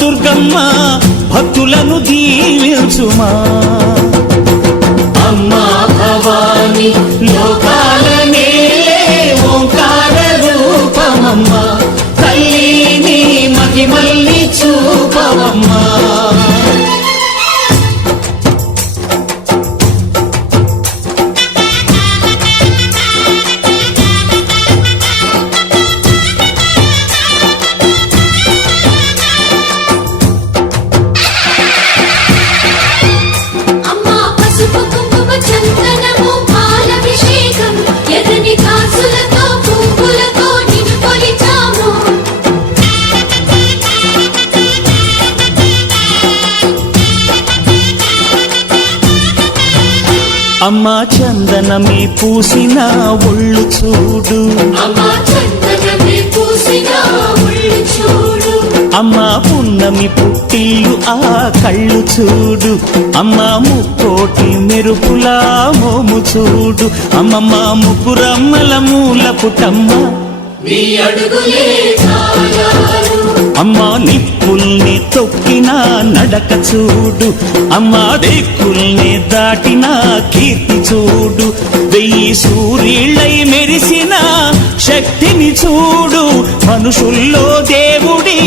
దుర్గమ్మ భక్తులను దీవించుమా. అమ్మా భవాని లోకాల నేలే ఓంకార రూపమమ్మ, తల్లిని మహిమల్ని చూపవమ్మా. అమ్మా చందనమే పూసిన ఒళ్ళు చూడు, అమ్మా పున్నమి పుట్టిల్లు ఆ కళ్ళు చూడు, అమ్మా ముక్కోటి మెరుపులా మోము చూడు, అమ్మమ్మ ముగ్గురమ్మల మూల పుట్టమ్మ అమ్మా నిప్పుల్ని తొక్కిన నడక చూడు, అమ్మా దిక్కుల్ని దాటిన కీర్తి చూడు, 1000 సూర్యులై మెరిసిన శక్తిని చూడు, మనుషుల్లో దేవుడి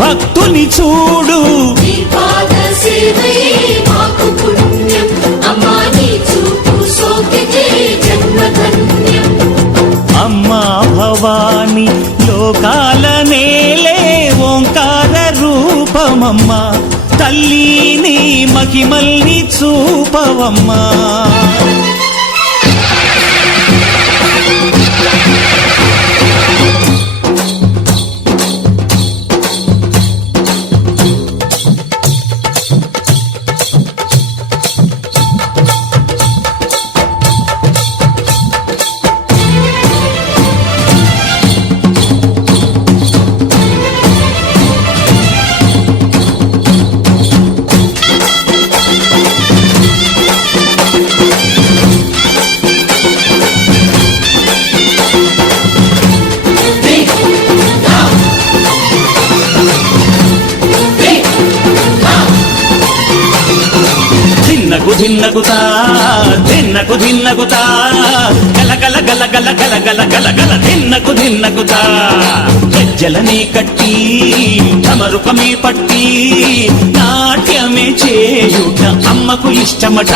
భక్తుని చూడు. అమ్మా భవాని లోకాల నేలే ఓంకార రూపమమ్మ, తల్లిని మహిమల్ని చూపవమ్మా. ధిన్నగుతా ధిన్నకు ధిన్నగుతా గలగల గలగల గలగల గలగల ధిన్నగుతా, గజ్జలనే కట్టి ఢమరుకమే పట్టి నాట్యమే చేయుట అమ్మకు ఇష్టమట.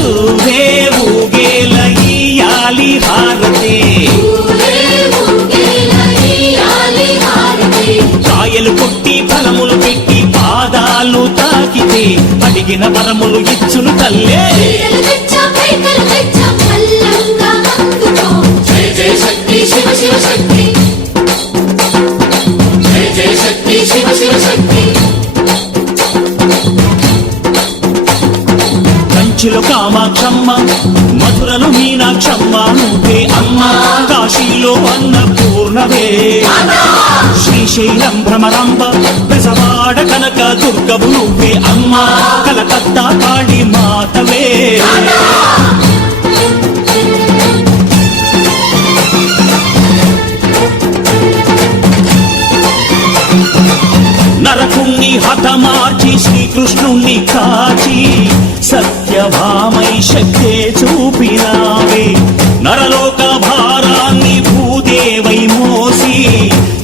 ఊరే ఊగేల ఇయ్యాలి హారతే, కాయలు కొట్టి ఫలములు పెట్టి పాదాలు తాకితే అడిగిన వరములు ఇచ్చును తల్లే. జయ జయ శక్తి శివ శివ శక్తి, జయ జయ శక్తి శివ శివ శక్తి. కంచిలో కామాక్షమ్మ, మధురలో మీనాక్షమ్మ నువ్వే అమ్మ, కాశీలో అన్నపూర్ణవే, శ్రీశైలం భ్రమరాంబ, బెజవాడ కనక దుర్గవు నువ్వే అమ్మ, కలకత్తా కాళీ మాతవే. నరకుణ్ణి హతమార్చి శ్రీకృష్ణుణ్ణి కాచి సత్యభామై శక్తే చూపినావే, నరలోక భారాన్ని భూదేవై మోసి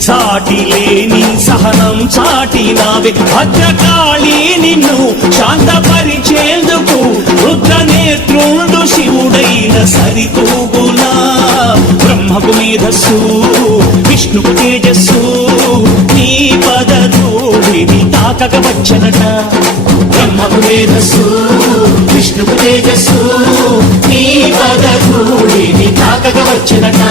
సాటి లేని సహనం చాటినావే. భద్రకాళి నిన్ను శాంతపరిచేందుకు రుద్రనేత్రుండు శివుడైన సరితూగునా, బ్రహ్మకు మేధస్సు విష్ణుకు తేజస్సు నీ పదధూళిని తాకక వచ్చనట. బ్రహ్మకు మేధస్సు విష్ణుకు తేజస్సు నీ పదధూళిని తాకక వచ్చనట.